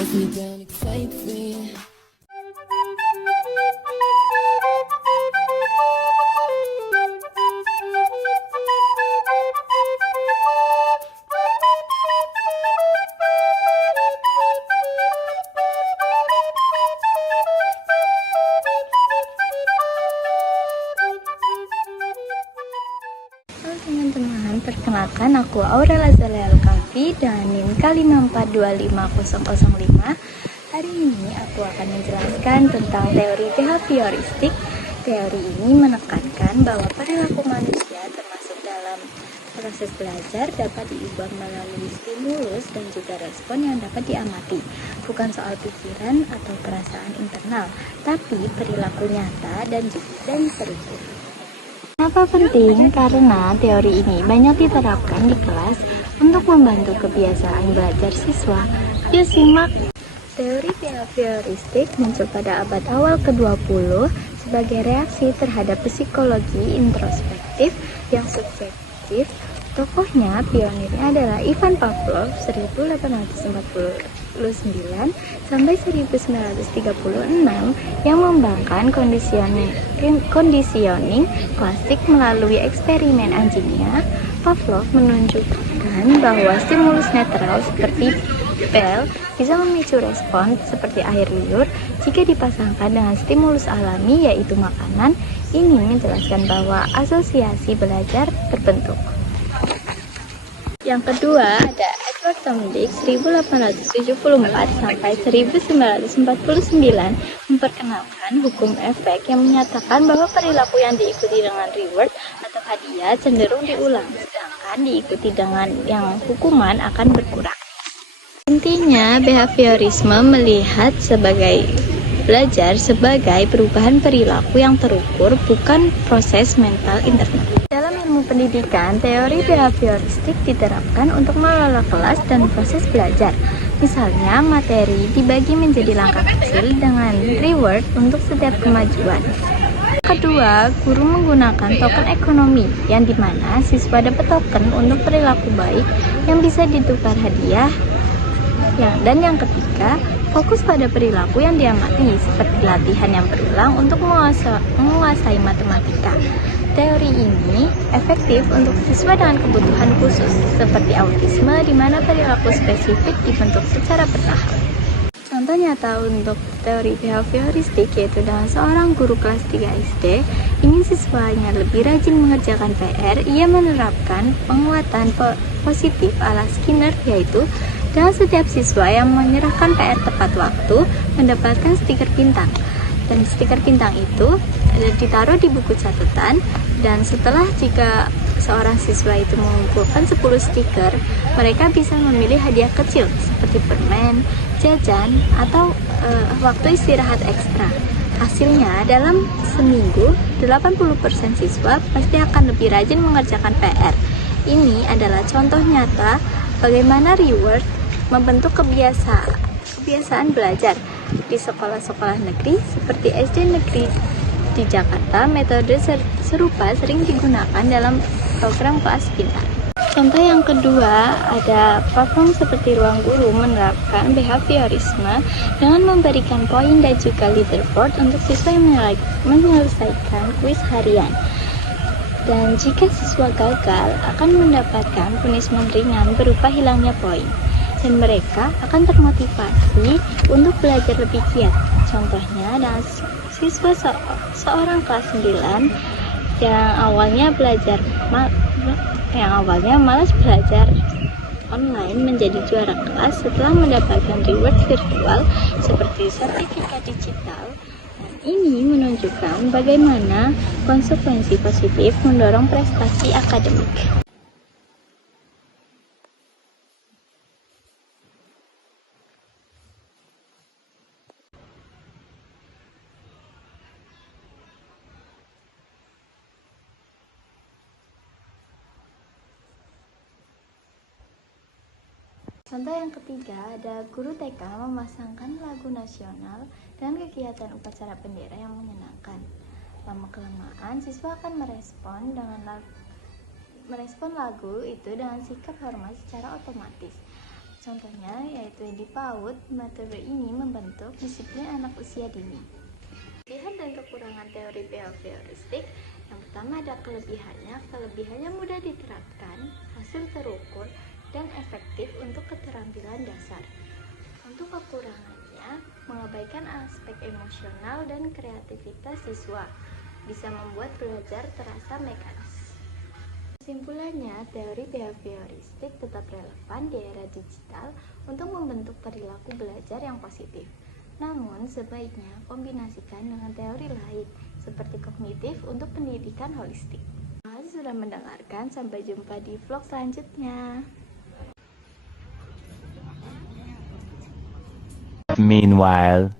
make me panic, take me. Halo teman-teman, perkenalkan aku Aurel Azalea Alkafi dengan NIM K5425005. Hari ini aku akan menjelaskan tentang teori behavioristik. Teori ini menekankan bahwa perilaku manusia termasuk dalam proses belajar dapat diubah melalui stimulus dan juga respon yang dapat diamati. Bukan soal pikiran atau perasaan internal, tapi perilaku nyata dan terukur. Kenapa penting? Karena teori ini banyak diterapkan di kelas untuk membantu kebiasaan belajar siswa. Yuk simak! Teori behavioristik muncul pada abad awal ke-20 sebagai reaksi terhadap psikologi introspektif yang subjektif. Tokohnya, pionirnya adalah Ivan Pavlov 1849 sampai 1936 yang mengembangkan conditioning klasik melalui eksperimen anjingnya. Pavlov menunjukkan bahwa stimulus netral seperti bel bisa memicu respon seperti air liur jika dipasangkan dengan stimulus alami yaitu makanan. Ini menjelaskan bahwa asosiasi belajar terbentuk. Yang kedua ada Edward Thomdick 1874 sampai 1949 memperkenalkan hukum efek yang menyatakan bahwa perilaku yang diikuti dengan reward atau hadiah cenderung diulang, sedangkan diikuti dengan yang hukuman akan berkurang. Intinya, behaviorisme melihat belajar sebagai perubahan perilaku yang terukur, bukan proses mental internal. Dalam ilmu pendidikan, teori behavioristik diterapkan untuk mengelola kelas dan proses belajar. Misalnya, materi dibagi menjadi langkah kecil dengan reward untuk setiap kemajuan. Kedua, guru menggunakan token ekonomi, yang dimana siswa dapat token untuk perilaku baik yang bisa ditukar hadiah. Dan yang ketiga, fokus pada perilaku yang diamati, seperti latihan yang berulang untuk menguasai matematika. Teori ini efektif untuk siswa dengan kebutuhan khusus, seperti autisme, di mana perilaku spesifik dibentuk secara bertahap. Contoh nyata untuk teori behavioristik yaitu dengan seorang guru kelas 3 SD ingin siswanya lebih rajin mengerjakan PR. Ia menerapkan penguatan positif ala Skinner, yaitu dengan setiap siswa yang menyerahkan PR tepat waktu mendapatkan stiker bintang. Dan stiker bintang itu ditaruh di buku catatan, dan jika seorang siswa itu mengumpulkan 10 stiker, mereka bisa memilih hadiah kecil seperti permen, jajan, atau waktu istirahat ekstra. Hasilnya, dalam seminggu 80% siswa pasti akan lebih rajin mengerjakan PR. Ini adalah contoh nyata bagaimana reward membentuk kebiasaan belajar. Di sekolah-sekolah negeri seperti SD negeri di Jakarta, metode serupa sering digunakan dalam program kelas pintar. Contoh yang kedua, ada platform seperti Ruang Guru menerapkan behaviorisme dengan memberikan poin dan juga leaderboard untuk siswa yang menyelesaikan kuis harian. Dan jika siswa gagal, akan mendapatkan punishment ringan berupa hilangnya poin. Dan mereka akan termotivasi untuk belajar lebih giat. Contohnya adalah siswa seorang kelas 9 yang awalnya malas belajar online menjadi juara kelas setelah mendapatkan reward virtual seperti sertifikat digital. Dan ini menunjukkan bagaimana konsekuensi positif mendorong prestasi akademik. Contoh yang ketiga, ada guru TK memasangkan lagu nasional dengan kegiatan upacara bendera yang menyenangkan. Lama-kelamaan, siswa akan merespon lagu itu dengan sikap hormat secara otomatis. Contohnya yaitu di PAUD, metode ini membentuk disiplin anak usia dini. Kelebihan dan kekurangan teori behavioristik. Yang pertama ada kelebihannya mudah diterapkan, hasil terukur, dan efektif untuk keterampilan dasar. Untuk kekurangannya, mengabaikan aspek emosional dan kreativitas siswa, bisa membuat belajar terasa mekanis. Kesimpulannya, teori behavioristik tetap relevan di era digital untuk membentuk perilaku belajar yang positif. Namun, sebaiknya kombinasikan dengan teori lain, seperti kognitif untuk pendidikan holistik. Terima kasih sudah mendengarkan, sampai jumpa di vlog selanjutnya. Meanwhile,